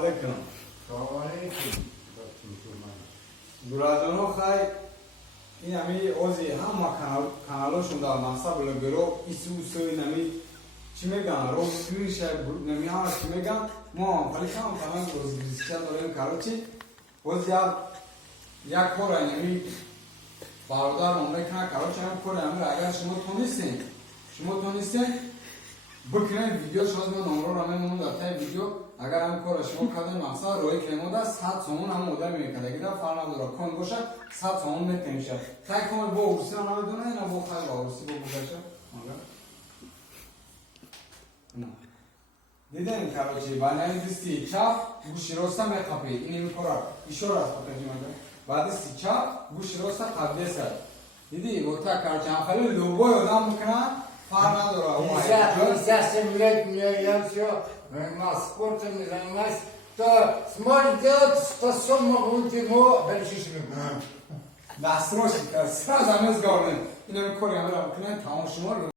alaikum. Durajono khai in ami ozi hamma kanalo shunda masa bolo bero isu so in ami chimega ro screen share nami ha chimega mo khalisam kaman roz grischa dore karochi ozi ya khora nami barodar onday khana karochi am khora ami agar shimo tonisten bukran video shozma nomro rame mon data hai video agar ham kora shimo khadan maqsa roy kemoda 7 somun ham odam mekada gida farna dora kon bosha 7 somun me temsha tay kon bo ursi ana bedone na bo khay bo ursi bo bosha anga na diden karochi banay disti cha gushirosta me khapi inim kora ishora khapi maga badisti cha gushirosta khabdesa didi ota karcha khali lobo odam kana farna dora Нельзя 7 лет, я все спортом не занимаюсь, то сможет делать, что сам могу, но большишь. Насрочка, сразу амез говорим. Инем кори амра кне таун шумар